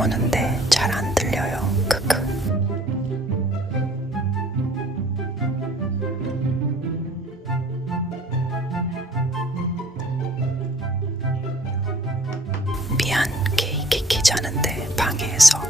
오는데 잘 안 들려요. 크크. 미안, 케이키 자는데 방해해서